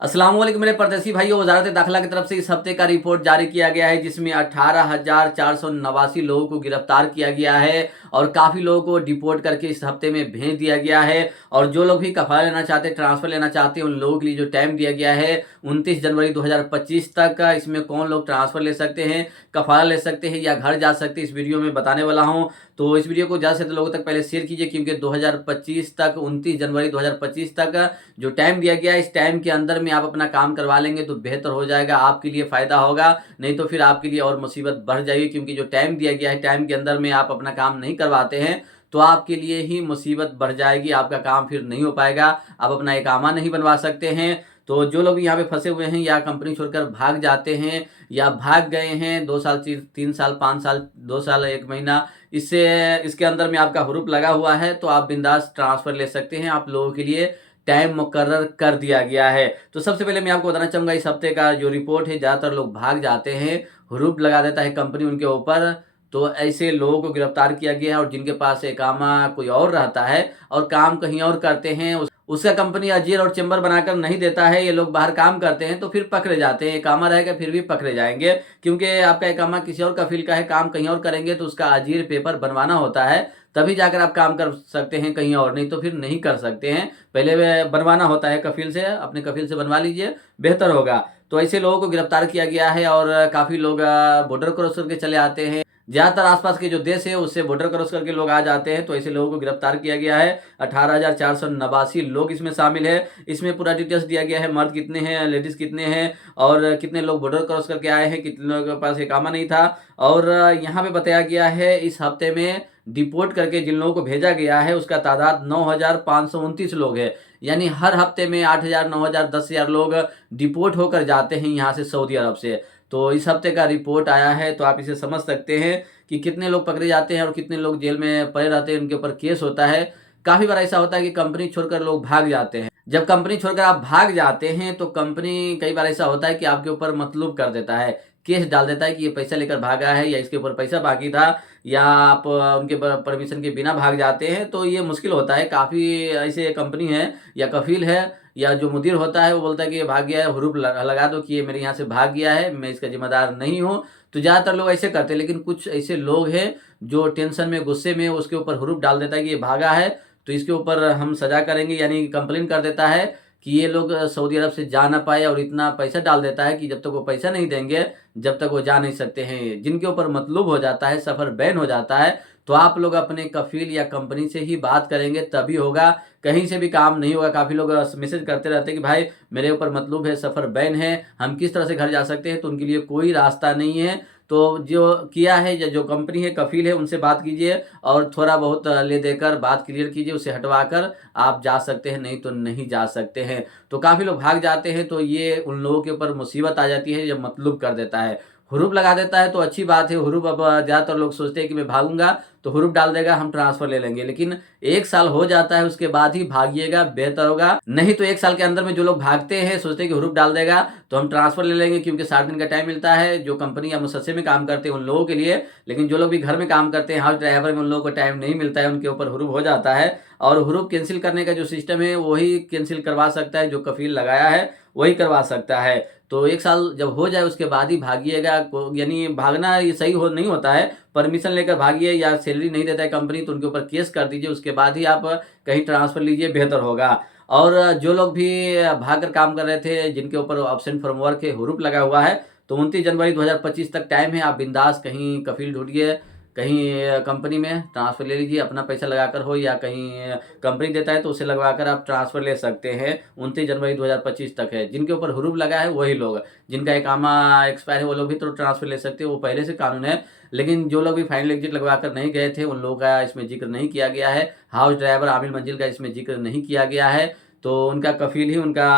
अस्सलाम वालेकुम मेरे परदेसी भाइयों। वजारत दाखिला की तरफ से इस हफ्ते का रिपोर्ट जारी किया गया है जिसमें 18,489 लोगों को गिरफ्तार किया गया है और काफ़ी लोगों को डिपोर्ट करके इस हफ्ते में भेज दिया गया है। और जो लोग भी कफाला लेना चाहते हैं, ट्रांसफ़र लेना चाहते हैं, उन लोगों के लिए जो टाइम दिया गया है 29 जनवरी 2025 तक का। इसमें कौन लोग ट्रांसफ़र ले सकते हैं, कफाला ले सकते हैं या घर जा सकते हैं, इस वीडियो में बताने वाला हूँ। तो इस वीडियो को ज़्यादा से ज़्यादा लोगों तक पहले शेयर कीजिए क्योंकि 2025 तक 29 जनवरी 2025 तक जो टाइम दिया गया है, इस टाइम के अंदर में आप अपना काम करवा लेंगे तो बेहतर हो जाएगा, आपके लिए फ़ायदा होगा। नहीं तो फिर आपके लिए और मुसीबत बढ़ जाएगी क्योंकि जो टाइम दिया गया है, टाइम के अंदर में आप अपना काम नहीं करवाते हैं तो आपके लिए ही मुसीबत बढ़ जाएगी, आपका काम फिर नहीं हो पाएगा, आप अपना इकामा नहीं बनवा सकते हैं। तो जो लोग यहाँ पे फंसे हुए हैं या कंपनी छोड़कर भाग जाते हैं या भाग गए हैं 2 साल, 3 साल, 5 साल, 2 साल, 1 महीना, इससे इसके अंदर में आपका हुरूप लगा हुआ है तो आप बिंदास ट्रांसफ़र ले सकते हैं। आप लोगों के लिए टाइम मुकर्रर कर दिया गया है। तो सबसे पहले मैं आपको बताना चाहूँगा, इस हफ्ते का जो रिपोर्ट है, ज़्यादातर लोग भाग जाते हैं, हुरूप लगा देता है कंपनी उनके ऊपर। तो ऐसे लोगों को गिरफ्तार किया गया है और जिनके पास इकामा कोई और रहता है और काम कहीं और करते हैं, उसका कंपनी अजीर और चेंबर बनाकर नहीं देता है, ये लोग बाहर काम करते हैं तो फिर पकड़े जाते हैं। इकामा रहेगा फिर भी पकड़े जाएंगे क्योंकि आपका इकामा किसी और कफील का है, काम कहीं और करेंगे तो उसका अजीर पेपर बनवाना होता है, तभी जाकर आप काम कर सकते हैं कहीं और, नहीं तो फिर नहीं कर सकते हैं। पहले वे बनवाना होता है कफील से, अपने कफील से बनवा लीजिए, बेहतर होगा। तो ऐसे लोगों को गिरफ्तार किया गया है और काफ़ी लोग बॉर्डर क्रॉस करके चले आते हैं। ज़्यादातर आसपास के जो देश है उससे बॉर्डर क्रॉस करके लोग आ जाते हैं, तो ऐसे लोगों को गिरफ्तार किया गया है। 18,489 लोग इसमें शामिल है। इसमें पूरा डिटेल्स दिया गया है, मर्द कितने हैं, लेडीज़ कितने हैं और कितने लोग बॉर्डर क्रॉस करके आए हैं, कितने लोगों के पास इकामा नहीं था। और यहाँ पे बताया गया है इस हफ्ते में डिपोर्ट करके जिन लोगों को भेजा गया है उसका तादाद 9,529 लोग है। यानी हर हफ्ते में 8,000, 9,000, 10,000 लोग डिपोर्ट होकर जाते हैं यहाँ से, सऊदी अरब से। तो इस हफ्ते का रिपोर्ट आया है तो आप इसे समझ सकते हैं कि कितने लोग पकड़े जाते हैं और कितने लोग जेल में पड़े रहते हैं, उनके ऊपर केस होता है। काफ़ी बार ऐसा होता है कि कंपनी छोड़कर लोग भाग जाते हैं। जब कंपनी छोड़कर आप भाग जाते हैं तो कंपनी, कई बार ऐसा होता है कि आपके ऊपर मतलूब कर देता है, केस डाल देता है कि ये पैसा लेकर भागा है या इसके ऊपर पैसा बाकी था, या आप उनके परमिशन के बिना भाग जाते हैं तो ये मुश्किल होता है। काफ़ी ऐसे कंपनी है या कफील है या जो मुदीर होता है वो बोलता है कि ये भाग गया है, हुरूप लगा दो कि ये मेरे यहाँ से भाग गया है, मैं इसका जिम्मेदार नहीं हूँ। तो ज़्यादातर लोग ऐसे करते हैं, लेकिन कुछ ऐसे लोग हैं जो टेंशन में, गुस्से में उसके ऊपर हुरूप डाल देता है कि ये भागा है तो इसके ऊपर हम सज़ा करेंगे, यानी कंप्लेन कर देता है कि ये लोग सऊदी अरब से जा ना पाए और इतना पैसा डाल देता है कि जब तक वो पैसा नहीं देंगे जब तक वो जा नहीं सकते हैं। जिनके ऊपर मतलूब हो जाता है, सफ़र बैन हो जाता है, तो आप लोग अपने कफील या कंपनी से ही बात करेंगे तभी होगा, कहीं से भी काम नहीं होगा। काफ़ी लोग मैसेज करते रहते हैं कि भाई मेरे ऊपर मतलूब है, सफ़र बैन है, हम किस तरह से घर जा सकते हैं, तो उनके लिए कोई रास्ता नहीं है। तो जो किया है या जो कंपनी है, कफील है, उनसे बात कीजिए और थोड़ा बहुत ले देकर बात क्लियर कीजिए, उसे हटवा कर आप जा सकते हैं, नहीं तो नहीं जा सकते हैं। तो काफ़ी लोग भाग जाते हैं तो ये उन लोगों के ऊपर मुसीबत आ जाती है जब मतलूब कर देता है। हुरूप लगा देता है तो अच्छी बात है, हुरूप अब ज़्यादातर लोग सोचते हैं कि मैं भागूँगा तो हुरूप डाल देगा, हम ट्रांसफ़र ले लेंगे, लेकिन 1 साल हो जाता है उसके बाद ही भागिएगा, बेहतर होगा। नहीं तो 1 साल के अंदर में जो लोग भागते हैं, सोचते हैं कि हुरूप डाल देगा तो हम ट्रांसफ़र ले लेंगे क्योंकि 60 दिन का टाइम मिलता है जो कंपनी या मुसस्से में काम करते हैं उन लोगों के लिए। लेकिन जो लोग भी घर में काम करते हैं, हाउस ड्राइवर में, उन लोगों को टाइम नहीं मिलता है, उनके ऊपर हुरूप हो जाता है। और हुरूप कैंसिल करने का जो सिस्टम है वही कैंसिल करवा सकता है, जो कफील लगाया है वही करवा सकता है। तो 1 साल जब हो जाए उसके बाद ही भागिएगा। यानी भागना ये सही हो नहीं होता है, परमिशन लेकर भागिए, या सैलरी नहीं देता है कंपनी तो उनके ऊपर केस कर दीजिए, उसके बाद ही आप कहीं ट्रांसफ़र लीजिए, बेहतर होगा। और जो लोग भी भाग कर काम कर रहे थे, जिनके ऊपर एब्सेंट फ्रॉम वर्क है, हुरूप लगा हुआ है, तो 29 जनवरी 2025 तक टाइम है, आप बिंदास कहीं कफील ढूँढिए, कहीं कंपनी में ट्रांसफ़र ले लीजिए, अपना पैसा लगाकर हो या कहीं कंपनी देता है तो उसे लगवाकर आप ट्रांसफ़र ले सकते हैं। 29 जनवरी 2025 तक है। जिनके ऊपर हुरूप लगा है वही लोग, जिनका इकामा एक्सपायर है वो लोग भी तो ट्रांसफ़र ले सकते हैं, वो पहले से कानून है। लेकिन जो लोग भी फाइनल एग्जिट लगवाकर नहीं गए थे उन लोगों का इसमें जिक्र नहीं किया गया है। हाउस ड्राइवर, आमिल मंजिल का इसमें जिक्र नहीं किया गया है, तो उनका कफील ही उनका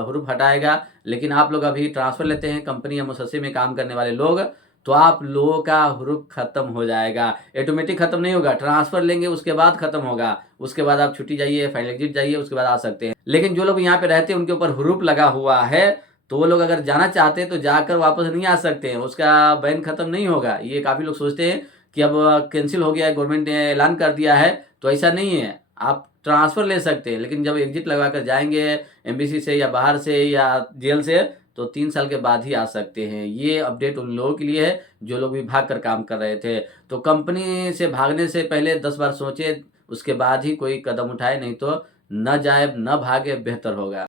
हुरूप हटाएगा। लेकिन आप लोग अभी ट्रांसफ़र लेते हैं, कंपनी या मुसस्से में काम करने वाले लोग, तो आप लोगों का हुरूप खत्म हो जाएगा। ऑटोमेटिक खत्म नहीं होगा, ट्रांसफ़र लेंगे उसके बाद खत्म होगा। उसके बाद आप छुट्टी जाइए, फाइनल एग्जिट जाइए, उसके बाद आ सकते हैं। लेकिन जो लोग यहाँ पे रहते हैं उनके ऊपर हुरूप लगा हुआ है, तो वो लोग अगर जाना चाहते हैं तो जाकर वापस नहीं आ सकते हैं, उसका बैन खत्म नहीं होगा। ये काफ़ी लोग सोचते हैं कि अब कैंसिल हो गया है, गवर्नमेंट ने ऐलान कर दिया है, तो ऐसा नहीं है। आप ट्रांसफ़र ले सकते हैं, लेकिन जब एग्जिट लगा कर जाएंगे एमबीसी से या बाहर से या जेल से, तो 3 साल के बाद ही आ सकते हैं। ये अपडेट उन लोगों के लिए है जो लोग भी भाग कर काम कर रहे थे। तो कंपनी से भागने से पहले 10 बार सोचे, उसके बाद ही कोई कदम उठाए, नहीं तो न जाए न भागे, बेहतर होगा।